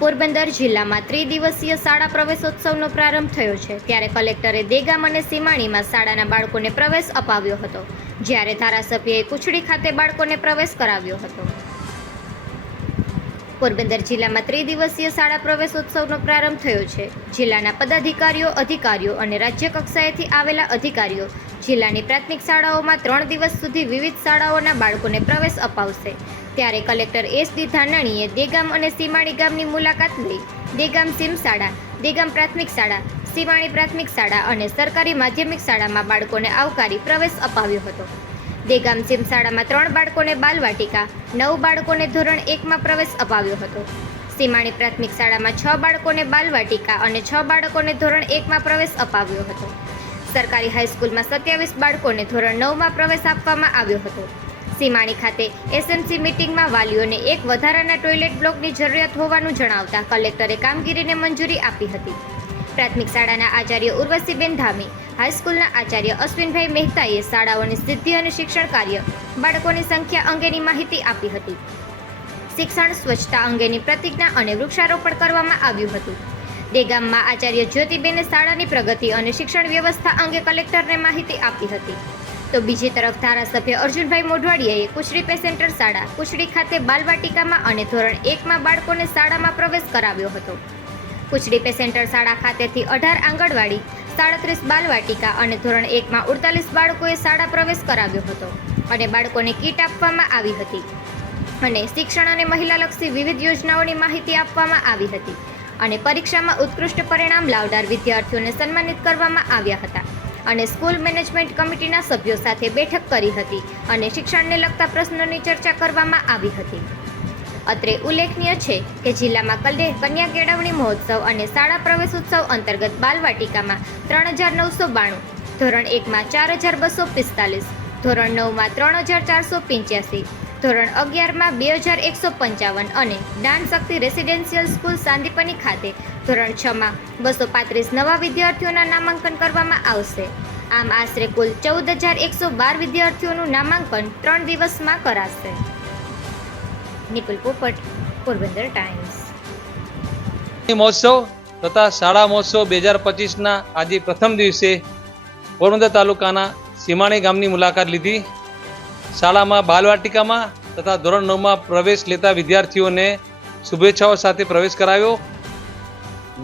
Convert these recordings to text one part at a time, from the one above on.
પોરબંદર જિલ્લામાં ત્રિદિવસીય શાળા પ્રવેશોત્સવનો પ્રારંભ થયો છે, ત્યારે કલેક્ટરે દેગામ અને સીમાણીમાં શાળાના બાળકોને પ્રવેશ અપાવ્યો હતો, જ્યારે ધારાસભ્યએ કુચડી ખાતે બાળકોને પ્રવેશ કરાવ્યો હતો. પોરબંદર જિલ્લામાં ત્રિદિવસીય શાળા પ્રવેશોત્સવનો પ્રારંભ થયો છે. જિલ્લાના પદાધિકારીઓ, અધિકારીઓ અને રાજ્ય કક્ષાએથી આવેલા અધિકારીઓ જિલ્લાની પ્રાથમિક શાળાઓમાં 3 દિવસ સુધી વિવિધ શાળાઓના બાળકોને પ્રવેશ અપાવશે. ત્યારે કલેક્ટર એસ.ડી. ધાનાણીએ દેગામ અને સીમાણી ગામની મુલાકાત લઈ દેગામ સીમ શાળા, દેગામ પ્રાથમિક શાળા, સીમાણી પ્રાથમિક શાળા અને સરકારી માધ્યમિક શાળામાં બાળકોને આવકારી પ્રવેશ અપાવ્યો હતો. દેગામ સીમ શાળામાં 3 બાળકોને બાલવાટિકા, 9 બાળકોને ધોરણ 1માં પ્રવેશ અપાવ્યો હતો. સીમાણી પ્રાથમિક શાળામાં 6 બાળકોને બાલવાટિકા અને 6 બાળકોને ધોરણ 1માં પ્રવેશ અપાવ્યો હતો. સરકારી હાઈસ્કૂલમાં 27 બાળકોને ધોરણ 9માં પ્રવેશ આપવામાં આવ્યો હતો. સીમાણી ખાતે એસએમસી મીટિંગમાં વાલીઓને એક વધારાના ટોયલેટ બ્લોકની જરૂરિયાત હોવાનું જણાવતા કલેક્ટરે કામગીરીને મંજૂરી આપી હતી. પ્રાથમિક શાળાના આચાર્ય ઉર્વશીબેન ધામી, હાઈસ્કૂલના આચાર્ય અશ્વિનભાઈ મહેતાએ શાળાઓની સિદ્ધિ અને શિક્ષણ કાર્ય, બાળકોની સંખ્યા અંગેની માહિતી આપી હતી. શિક્ષણ સ્વચ્છતા અંગેની પ્રતિજ્ઞા અને વૃક્ષારોપણ કરવામાં આવ્યું હતું. દેગામમાં આચાર્ય જ્યોતિબેને શાળાની પ્રગતિ અને શિક્ષણ વ્યવસ્થા અંગે કલેક્ટરને માહિતી આપી હતી. તો બીજી તરફ ધારાસભ્ય અર્જુનભાઈ મોઢવાડિયાએ કુચડી પે સેન્ટર શાળા, કુચડી ખાતે બાલવાટિકામાં અને ધોરણ 1માં બાળકોને શાળામાં પ્રવેશ કરાવ્યો હતો. કુચડી પે સેન્ટર શાળા ખાતેથી 18 આંગણવાડી, 37 બાલવાટિકા અને ધોરણ 1માં 48 બાળકોએ શાળા પ્રવેશ કરાવ્યો હતો અને બાળકોને કીટ આપવામાં આવી હતી અને શિક્ષણ અને મહિલાલક્ષી વિવિધ યોજનાઓની માહિતી આપવામાં આવી હતી અને પરીક્ષામાં ઉત્કૃષ્ટ પરિણામ લાવનાર વિદ્યાર્થીઓને સન્માનિત કરવામાં આવ્યા હતા અને સ્કૂલ મેનેજમેન્ટ કમિટીના સભ્યો સાથે બેઠક કરી હતી અને શિક્ષણને લગતા પ્રશ્નોની ચર્ચા કરવામાં આવી હતી. અત્રે ઉલ્લેખનીય છે કે જિલ્લામાં કન્યા કેળવણી મહોત્સવ અને શાળા પ્રવેશોત્સવ અંતર્ગત બાલવાટિકામાં 3992, ધોરણ 1માં 4245, ધોરણ 9માં 3485, ધોરણ 11માં 2155 અને જ્ઞાન શક્તિ રેસિડેન્શિયલ સ્કૂલ સાંદીપની ખાતે ધોરણ 6માં 235 નવા વિદ્યાર્થીઓના નામાંકન કરવામાં આવશે. આમ આશરે કુલ 14,112 વિદ્યાર્થીઓનું નામાંકન 3 દિવસમાં કરાશે. નિપુલ પોપટ, પોરબંદર ટાઈમ્સ. મહોત્સવ તથા શાળા મહોત્સવ 2025ના આજે પ્રથમ દિવસે પોરબંદર તાલુકાના સીમાણી ગામની મુલાકાત લીધી. શાળામાં બાલવાટિકામાં તથા ધોરણ 9માં પ્રવેશ લેતા વિદ્યાર્થીઓને શુભેચ્છાઓ સાથે પ્રવેશ કરાવ્યો.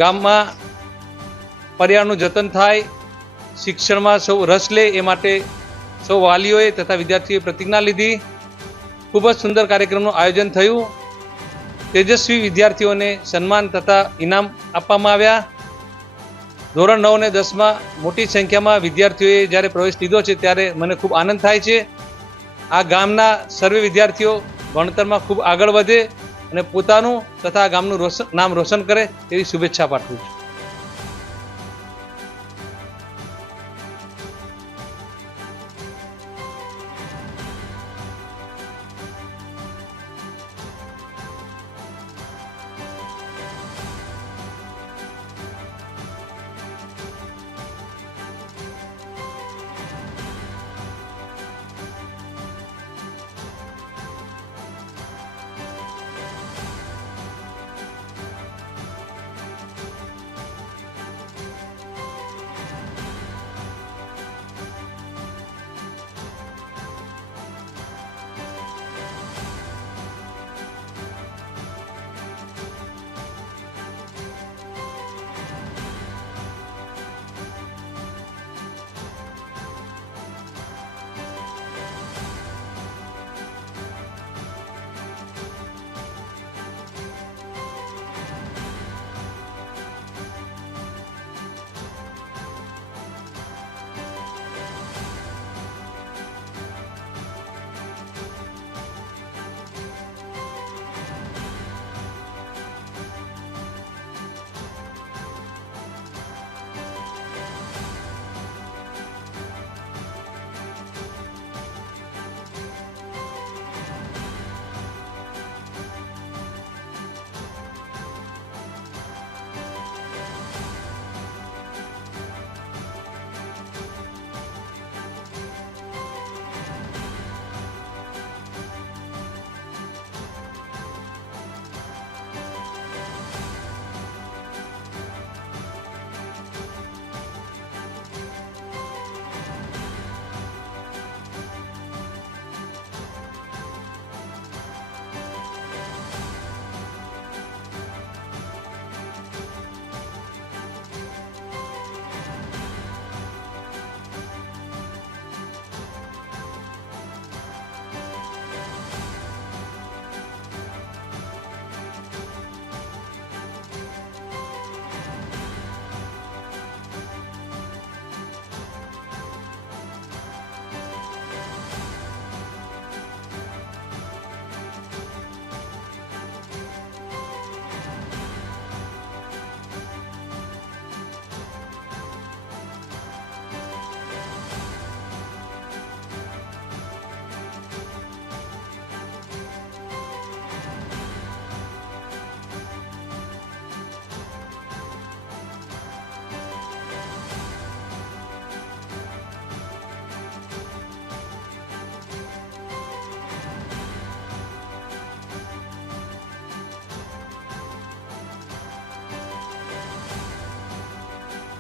ગામમાં પર્યાવરણનું જતન થાય, શિક્ષણમાં સૌ રસ લે એ માટે સૌ વાલીઓએ તથા વિદ્યાર્થીઓએ પ્રતિજ્ઞા લીધી. ખૂબ જ સુંદર કાર્યક્રમનું આયોજન થયું. તેજસ્વી વિદ્યાર્થીઓને સન્માન તથા ઇનામ આપવામાં આવ્યા. ધોરણ 9 અને 10માં મોટી સંખ્યામાં વિદ્યાર્થીઓએ જ્યારે પ્રવેશ લીધો છે ત્યારે મને ખૂબ આનંદ થાય છે. આ ગામના સર્વે વિદ્યાર્થીઓ ભણતરમાં ખૂબ આગળ વધે અને પોતાનું તથા ગામનું નામ રોશન કરે તેવી શુભેચ્છા પાઠવું છું.